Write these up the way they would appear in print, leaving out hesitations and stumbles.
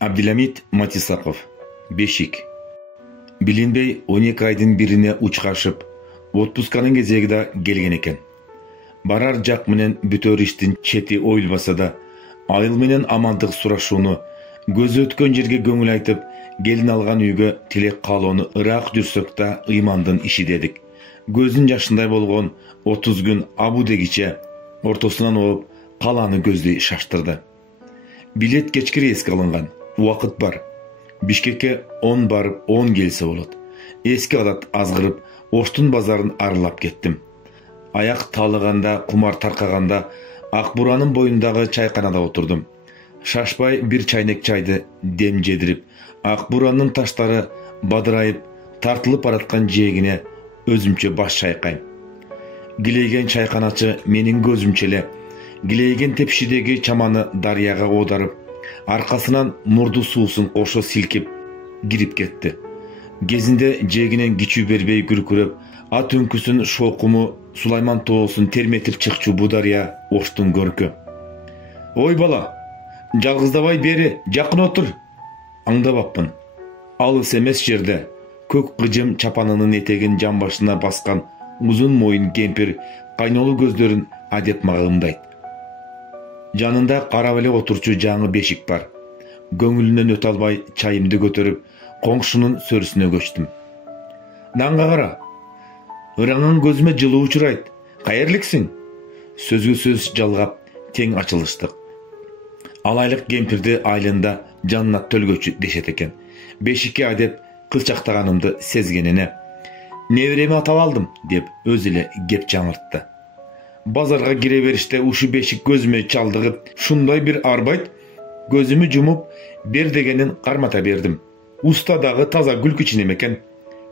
Abdülhamit Matisakov, Beşik. Bilinbey 12 aydın birine uçkaşıp, отпусканын кезеги да келген экен. Барар жак менен бүтөр иштин чети оюлбаса да, айыл менен амандык сурашууну, көзү өткөн жерге көңүл айтып, келин алган үйгө тилек каалоону ырак жүрсөк да ыймандын иши дедик. Көзүн жашындай болгон 30 күн абу дегиче ортосунан ооп, калааны көздөй шаштырды. Билет кечки рейске алынган. Убакыт бар. Бишкекке 10 барып 10 келсе болот. Эски адат азгырып, Оштун базарын арылап кеттим. Аяк таалыганда, кумар таркаганда, Ак Буранын боюндагы чайканада отурдум. Шашпай бир чайнек чайды дем жедирип, Ак Буранын таштары бадырайып, тартылып бараткан жээгине өзүмчө баш чайкайм. Гилейген чайканачы менин көзүмчө эле гилейген тепшидеги чаманы дарыяга оодарып, аркасынан мурду суусун кошо силкип кирип кетти. Кезинде жээгинен кичүү бербей күркүрөп, ат үңкүсүн шоокуму Сулайман тоосун терметип чыкчу бу дарыя Оштун көркү. Ой бала, жалгыздабай бери жакын отур. Аңдабаппын. Алыс эмес жерде көк кыжым чапанынын этегин жамбашына баскан узун моюн кемпир кайнолу көздөрүн адеп мага ымдайт. Жанында карап эле отурчу жаңы бешик бар. Көңүлүнөн өтө албай чайымды көтөрүп, коңшунун сөрүсүнө көчтүм. Нанга кара. Ыраңын көзүмө жылуу учурайт. Кайерликсиң? Сөзгө сөз жалгап, тең ачылыштык. Алайлык кемпирди айылында жанына төлгөчү дешет экен. Бешикке адеп кылчактаганымды сезгенине небереме атап алдым деп өзү эле кеп жаңыртты. Базарга кире бериште ушу бешик көзүмө чалдыгып, шундай бир арбайт, көзүмү жумуп, бер дегенин кармата бердим. Уста дагы таза күлкүчү экен.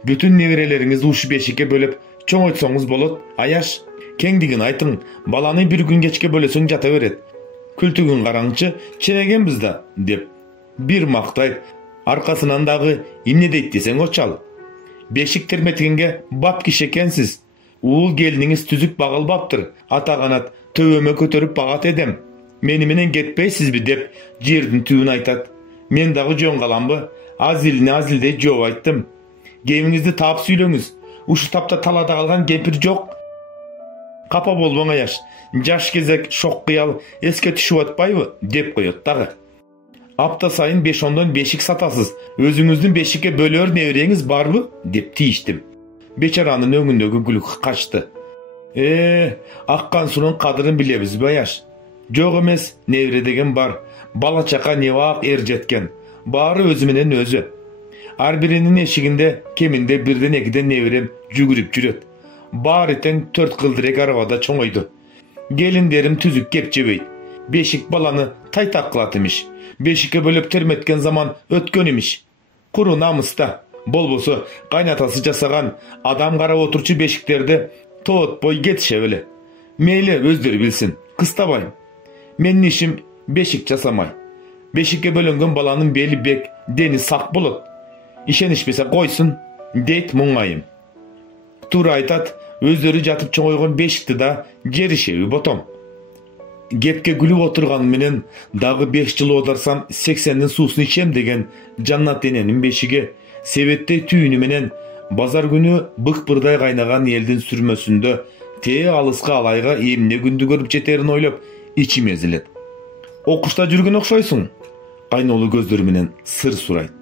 Бүтүн неберелериңизди ушу бешикке бөлөп чоңойтсоңуз болот. Аяш, кеңдигин айтың, баланы бир күн кечке бөлөсөң жата берет. Күлтүгүн караңчы, ченегенбиз да, деп бир мактайт, аркасынан дагы эмне дейт десең очал. Бешик терметигенге бап киши экенсиз. Уул келиниңиз түзүк багылбаптыр. Ата канат төбөмө көтөрүп багат эдем. Мени менен кетпейсизби деп жердин түбүн айтат. Мен дагы жөн каламбы? Азилдей жооп айттым. Кемиңизди таап сүйлөңүз. Ушу тапта талада калган кемпир жок. Капа болбоң Аяш. Жаш кезек шок кыял эске түшүп атпайбы деп коет дагы. Апта сайын 5-10 бешик сатасыз. Өзүңүздүн бешикке бөлөр небереңиз барбы деп тийиштим. Бечаранын өңүндөгү күлүк качты. Аккан суунун кадырын билебизби Аяш? Жок эмес, небере деген бар. Бала чака небак эр жеткен. Баары өзү менен өзү. Ар биринин эшигинде кеминде 1-2 неберем жүгүрүп жүрөт. Баары тең 4 кылдырек арабада чоңойду. Келиндерим түзүк кеп жебейт. Бешик баланы тайтак кылат имиш. Бешикке бөлөп терметкен заман өткөн имиш. Куру намыста. Болбосо кайнатасы жасаган адам карап отурчу бешиктерди тоотпой кетише беле. Мейли өздөрү билсин. Кыстабайм. Менин ишим бешик жасамай. Бешикке бөлөнгөн баланын бели бек, дени сак болот. Ишенишпесе койсун, дейт муңайым. Туура айтат, өздөрү жатып чоңойгон бешикти да жеришеби ботом. Кепке күлүп отурганы менен дагы 5 жыл одарсам 80-дин суусун ичем деген Жаннат эненин бешиги себеттей түйүнү менен базар күнү бык-бырдай кайнаган элдин сүрмөсүндө тээ алыска алайга эмне күндү көрүп жетерин ойлоп ичим эзилет. Окушта жүргөн окшойсуң? Кайнолу көздөрү менен сыр сурайт.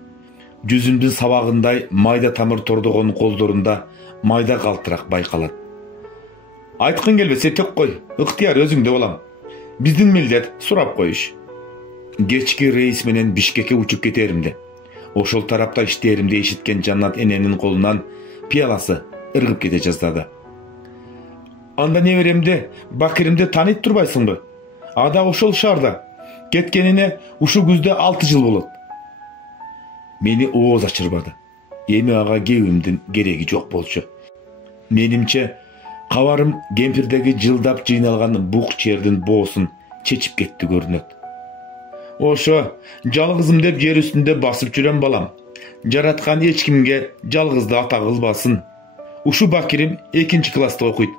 Жүзүмдүн сабагындай майда тамыр тордогон колдорунда майда калтырак байкалат. Айткың келбесе тек кой, ыктыяр өзүңдө болам. Биздин милдет сурап коюш. Кечки рейс менен Бишкекке учуп кетеримде, ошол тарапта иштеримди эшиткен Жаннат эненин колунан пиаласы ыргып кете жаздады. Анда неберемди, Бакиримди тааныйт турбайсыңбы? Ада ошол шаарда. Кеткенине ушу күздө 6 жыл болот. Мени ооз ачырбады. Эми ага кебимдин кереги жок болчу. Менимче, кабарым кемпирдеги жылдап жыйналган бук чердин боосун чечип кетти көрүнөт. Ошо, жалгызым деп жер үстүндө басып жүрөм балам. Жараткан эч кимге жалгызды ата кылбасын. Ушу Бакирим 2 класста окуйт.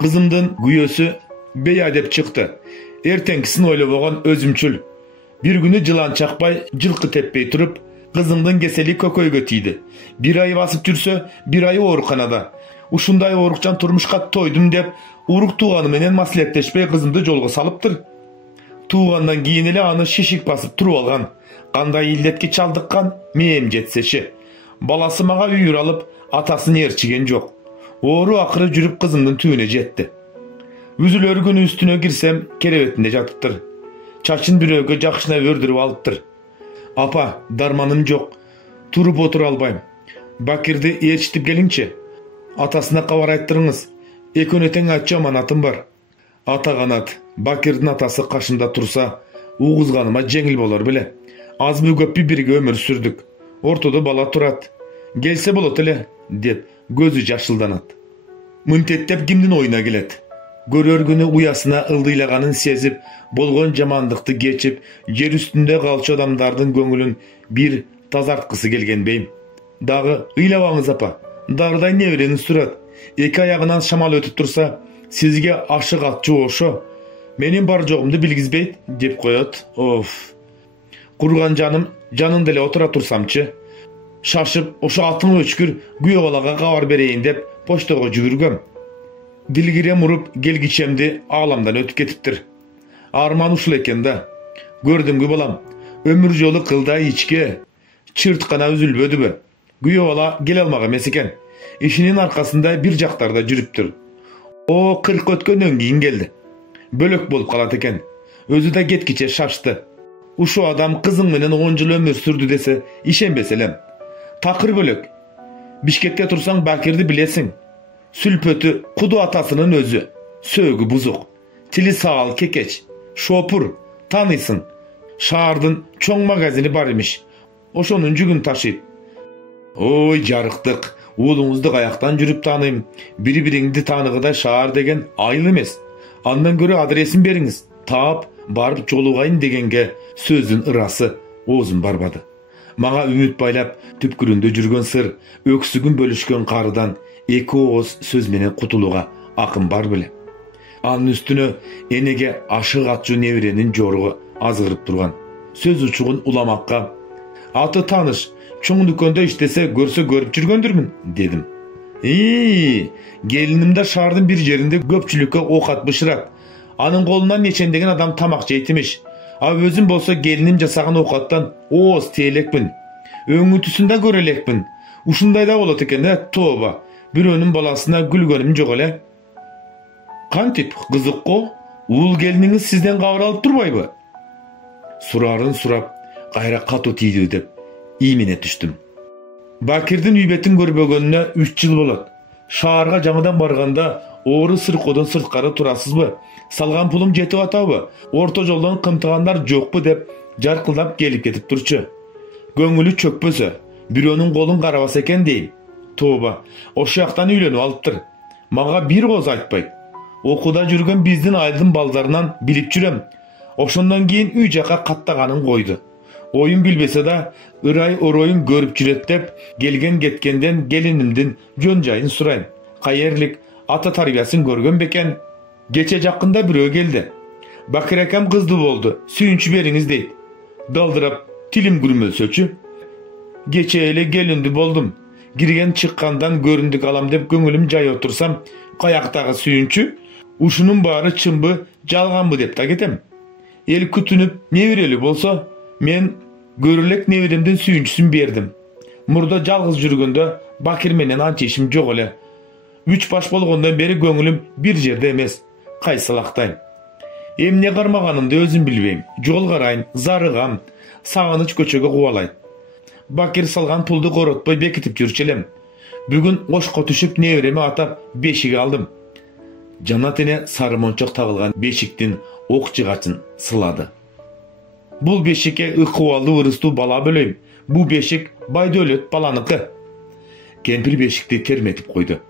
Кызымдын күйөөсү бея деп чыкты. Эртеңкисин ойлобогон өзүмчүл. Bir günü жылан çakpay, жылkı tepпей turup, kızımdın keseli kököyge tiydi. Bir ayı basıp жүрsö, bir ayı oorukhanada. Uşunday oorukçan turmuşka toydum dep, uruk tuğanı menen maslahatlashpay kızımды jolga salıptır. Tuğandan keyin ele anı şişik basıp turup algan. Kanday illetke çaldыкkan meyem jetseşi. Balası maga üyür alıp atasını erçigen jok. Oğru akırı жүрüp kızımdın tüğüne jetti. Üzülör günü üstüne girsem kerevetinde jatıptır. Çaçın bir öge jakşına ördürüp alıptır. Apa, darmanım jok. Turup otur albayım. Bakirdi erçitip gelinçe. Atasına kavar ayttırыңыз. Eköneten atça amanatım var. Ata kanat. Bakir'din atası kaşımda tursa, uğuzganıma jengil bolar bile. Az mı köp birge ömür sürdük. Ortada bala turat. Gelse bolot ele, dep gözü jaşıldanat. Müntettep kimdin oyuna gelet. Görör günü uyasına ıldıylağanın sezip, bolgon jamandıkты geçip, yer üstünde kalçı adamdardın göngülün bir tazartkısı gelgen beyim. Dağı ıylabağınız apa, dağırday nevreniz surat. Eki ayağынан şamal ötüp tursa, sizge aşık atçı oşo. Menin bar joğumdu bilgizbeyt, dep koyot. Of. Kurgan canım, canın dele otura tursamçı. Şaşıp, oşo atını öçkür, güyevalaga kavar bereyin dep, poştoğa jügürgöm. Dilgire murup gelgiçemdi ağlamdan ötüp ketiptir. Arman uşul eken da. Gördüm gü balam. Ömür jolu kılday içke. Çırtkana üzülbödü bü. Güyevala gel almağa meseken. İşinin arkasında bir jaktarda jürüptür. O 40 ötkөндөн keyin geldi. Bölök bolup kalat eken. Özü de getkiçe şaştı. Uşu adam kızın menen 10 jıl ömür sürdü dese işenbeselem. Takır bölök. Bişkekte tursan Bakirdi bilesin. Sülpötü kudu atasının özü. Söğü buzuk. Tili sağal kekeç. Şopur. Tanıysın. Şaardın çoğun magazini bar imiş. Oşonun jügün taşıyıp. Oy jarıktık. Oğlumuzduk ayaktan jürüp tanıyım. Biri-biringdi tanıgıda şaar degen ayıl emes. Andan göre adresin beriniz. Taap barıp jolugayın degenge sözün ırası ozun barbadı. Maga ümit baylap tüpküründe jürgön sır, öksügün bölüşkön karıdan eki oğuz söz menen kutuluğa akın bar bile. Anın üstünü enege aşık atçı nevrenin joruğu azgırıp durgan. Söz uçuğun ulamakka. Atı tanış, çoğun dükönde iştese görse görüp jürgöndürmün, dedim. Gelinimde şardın bir yerinde köpçülükke ok atmışırak. Anın kolundan neçendegen adam tamak jeytimiş. Abi özüm bolsa gelinim jasagан okattan oğuz teylekpin. Öňütüsünde görelekpin. Uşunday da bolat eken de toba. Birönün balasına gülgönüm jok ele. Kantip kızıkko, uul geliniňiz sizden gawır alıp turbayby? Surarın surap, gayra katu tiydi dep iýmine düşdüm. Bakir'din üýbetin görbegönüne 3 jyl bolat. Şaharga jamadan barganda oğru sırkodan sırtkara turasızby? Salgan pulum jetip ataby? Orta joldan kymtyganlar jokpu dep jarkıldap gelip ketip turçu. Göňüli çökpöse, birönün kolun karabas eken deyim. Toba, oşu ýaktan üýlenip alypdyr. Maga bir goz aýtpayt. Okuda jürgen bizdin aýldyn baldarынан bilip jürem. Oşondan keyin üý jaka kattaganyn goýdu. Oyun bilbese da ıray oroyun görüp jüret dep gelgen getkenden gelinimdin jön jaýyn suraýyn. Qaýerlik ata tarbiýasyny görgön beken. Geçe jakynda birö geldi. Bakir akam kızdı boldu. Süýünçü beriňiz deyip. Daldırap tilim gülmösöçü. Geçe ele gelindi boldum. Girgen çıkkandan göründük alam dep göňülim jaý otursam, kayaktağı süýünçü uşunun bary çymby jalganby dep da ketem. El kütünüp nevireli bolsa, men görülek nevirimden süýünçüsün berdim. Murda jalgyz jürgende Bakir menen ança işim jok ele. 3 baş bolgondan beri göňülim bir jerde emes. Kaysılaktaýym. Emne garmaganymdy özüm bilbeýim. Jol garaýyn, zarygam, saganyç köçege guwalayt. Bakir salgan puldy gorotboy bekitip jürçelem. Bugün goşko düşüp nevremi atap beşigi aldım. Janatene sarı monçok tagılgan beşiktin ok jigaçyn sılady. Bul beşike ıkıwaldy wyrysty bala böleýim. Bu beşik Baýdölet balanyky. Kempir beşikti termetip koydu.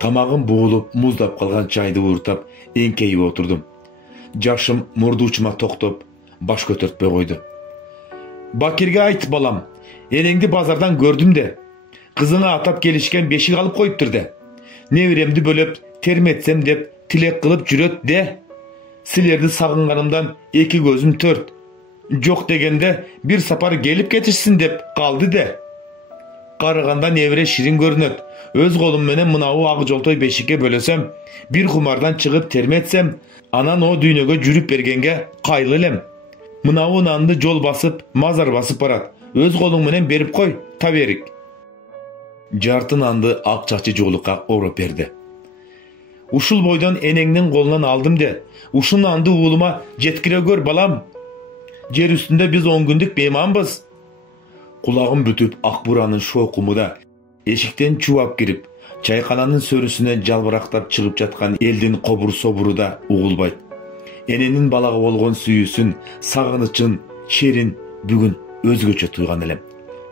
Tamagım boğulup muzdap kalgan çaydı uğurtap enkeyip oturdum. Jaşım murdu uçuma toktop baş kötörtpe koydu. Bakirge ayt balam, eneňdi bazardan gördüm de. Kızına atap gelişken beşik alıp koyuptur de. Neviremdi bölüp termetsem dep tilek kılıp jüret de. Silerdi sagınganımdan eki gözüm tört. Жоқ дегенде bir sapar gelip ketişsin dep kaldı de. Qarıganda nevre şirin görünöt. Öz kolum menen mınavu aq joltoy beşikке bölösem, bir kumardan çıkıp termetsem, anan o düynöge jürüp bergenge qaylı elem. Mınavu nandı jol basıp, mazar basıp barat. Öz kolum menen berip koy, ta berik. Jartı nandı ak çaçı joluka oroп berdi. Uşul boydan enengnin kolundan aldım de, uşun nandı uğuluma jetkire gör balam. Jer üstünde biz 10 gündük beymanbız. Kulağım bütüp Akburanın şokumu da eşikten çuvap girip, çaykananın sörüsüne jalbıraktap çıkıp жатқан eldin kobur soburu da uğulbayt. Enenin balağı olgon süyüsün, sağınıçın, şerin bugün özgöçe tuygan elem.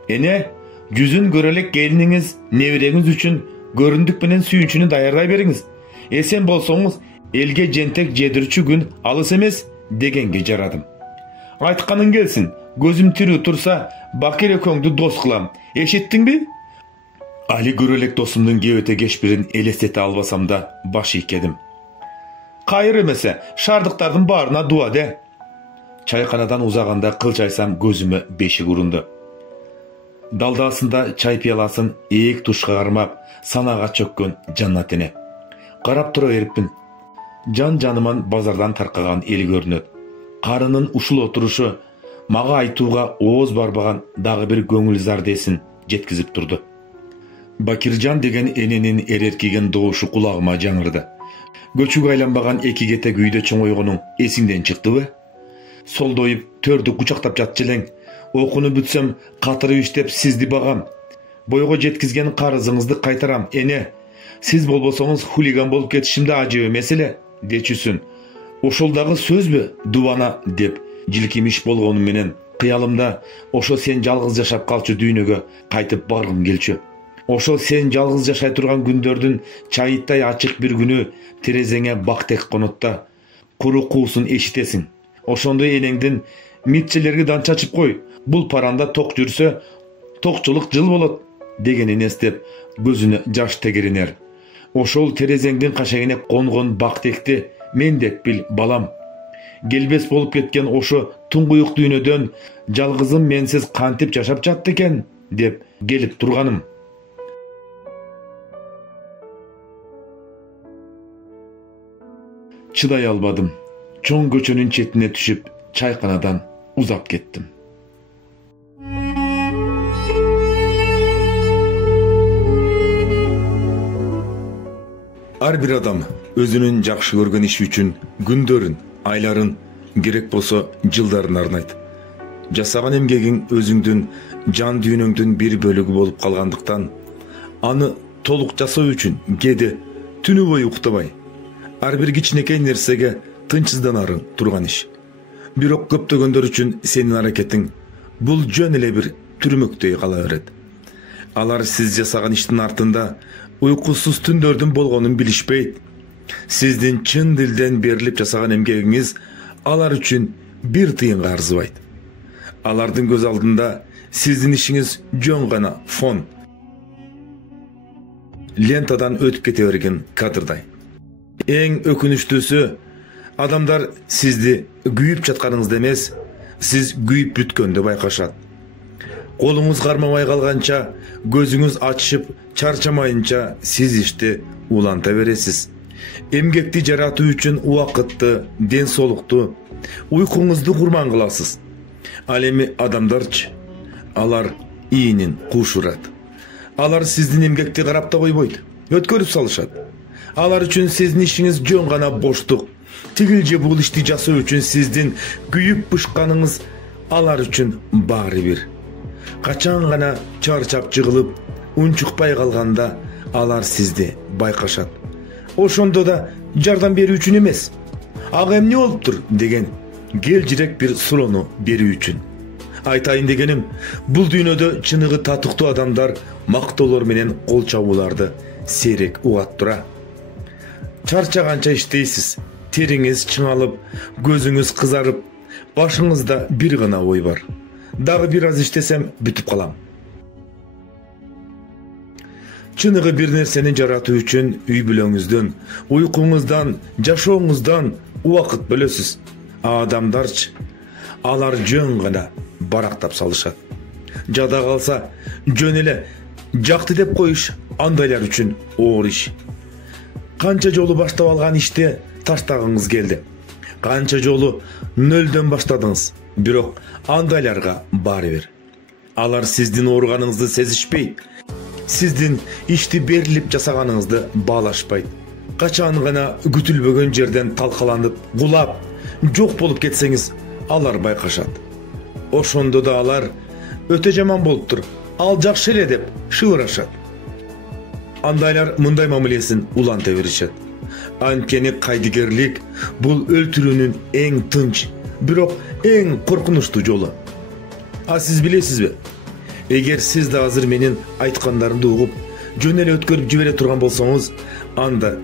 Ene, yüzün görelek gelininiz, nevireniz üçün göründük menen sүйünçünü dayarday beriңiz. Esen bolsoңuz, elge jentek jedirçü gün alыс emес degenge jaradım. Aytkanın gelsin, gözüm tiri tursa, bakir ekөңdü dos kılam. Eşittin mi? Ali görelek dosumdun gevete geçbirin elesteti albasam da baş ikedim. Kayır emese, şardıktardın barına dua de. Çaykanadan uzaganda kılçaysam gözüme beşik urundu. Daldasında çay piyalasın eğik tuşka karmap, sanaga çökkön jannatene. Karap tura veripпин. Can-canıman bazardan tarqagan el görünöt. Karının uşul oturuşu, maga aytuuga ooz barбаган dagы bir көңүл зардесин жеткизип турду. Bakirjan деген enenин ererkigen doğuşu kulağıma жаңырды. Göçük aylanbagan eki kete kүйde çoңойгонуң esiңден чыктыбы? Солдойуп, төрдү кучактап жатчылең. Окуну бүтсөм, катырып иштеп сизди багам. Бойго жеткизген карызыңызды кайтарам, эне. Siz bolбосоңуз хулиган болуп кетишимде ажып эмес эле, дечүсүн. Ошол дагы сөзбү, дубана, деп жилкимиш болгонум менен кыялымда ошо сен жалгыз жашап калчу дүйнөгө кайтып баргым келчү. Ошол сен жалгыз жашай турган күндөрдүн чайыттай ачык bir күнү терезеңе бактек конотта куру куусун эшитесиң. Ошондо энеңдин митчелерге дан чачып кой, бул паранда ток жүрсө, токчулук жыл болот дегенин эстеп көзүнө жаш тегеринер. Ошол терезеңдин кашегине конгон бактекти мен деп бил, балам. Келбес болуп кеткен ошо туңгуюк дүйнөдөн жалгызым менсиз кантип жашап жатты экен деп келип турганым. Чыдай албадым. Чоң көчөнүн четине түшүп, чайканадан узап кеттим. Ар бир адам өзүнүн жакшы көргөн иши үчүн күндөрүн, айларын, керек болсо жылдарын арнайт. Жасаган эмгегиң өзүңдүн жан дүйнөңдүн бир бөлүгү болуп калгандыктан, аны толук жасоо үчүн кээде түнү бою уктабай, ар бир кичинекей нерсеге тынчсызданарың турган иш. Бирок көптөгөндөр үчүн сенин аракетиң бул жөн эле бир түрмөктөй кала берет. Алар сиз жасаган иштин артында уйкусуз түндөрдүн болгонун билишпейт. Сиздин чын дилден берилип жасаган эмгегиңиз алар үчүн бир тыйынга арзыбайт. Алардын көз алдында сиздин ишиңиз жөн гана фон. Лентадан өтүп кете берген кадрдай. Эң өкүнүчтүүсү, адамдар сизди күйүп жатканыңызды эмес, сиз күйүп бүткөндү байкашат. Колуңуз кармабай калганча, көзүңүз ачышып, чарчамайынча сиз ишти уланта бересиз. Эмгекти жаратуу үчүн убакытты, ден соолукту, уйкуңузду курман кыласыз. Ал эми адамдарчы, алар иинин куушурат. Алар сиздин эмгекти карап да койбойт, өткөрүп салышат. Алар үчүн сиздин ишиңиз жөн гана боштук. Тигил же бул ишти жасоо үчүн сиздин күйүп бышканыңыз алар үчүн баары бир. Качан гана чарчап жыгылып, унчукпай калганда алар сизди байкашат. Ошондо да жардам берүү үчүн эмес, ага эмне болуптур деген келжирек бир суроону берүү үчүн. Айтайын дегеним, бул дүйнөдө чыныгы татыктуу адамдар мактоолор менен кол чабууларды сейрек угат тура. Чарчаганча иштейсиз, териңиз чыңалып, көзүңүз кызарып, башыңызда бир гана ой бар. Дагы бир аз иштесем бүтүп калам. Чыныгы бир нерсени жаратуу үчүн үй бүлөңүздөн, уйкуңуздан, жашооңуздан убакыт бөлөсүз. Адамдарчы, алар жөн гана барактап салышат. Жада калса жөн эле жакты деп коюш андайлар үчүн оор иш. Канча жолу баштап алган ишти таштагыңыз келди. Канча жолу нөлдөн баштадыңыз, бирок андайларга баары бир. Алар сиздин ооруганыңызды сезишпейт, сиздин ишти берилип жасаганыңызды баалашпайт. Качан гана күтүлбөгөн жерден талкаланып, кулап, жок болуп кетсеңиз, алар байкашат. Ошондо да алар өтө жаман болуптур, ал жакшы эле деп шыбырашат. Андайлар мындай мамилесин уланта беришет. Анткени кайдыгерлик бул өлтүрүүнүн эң тынч, бирок эң коркунучтуу жолу. А сиз билесизби? Эгер сиз да азыр менин айткандарымды угуп, жөн эле өткөрүп жибере турган болсоңуз, анда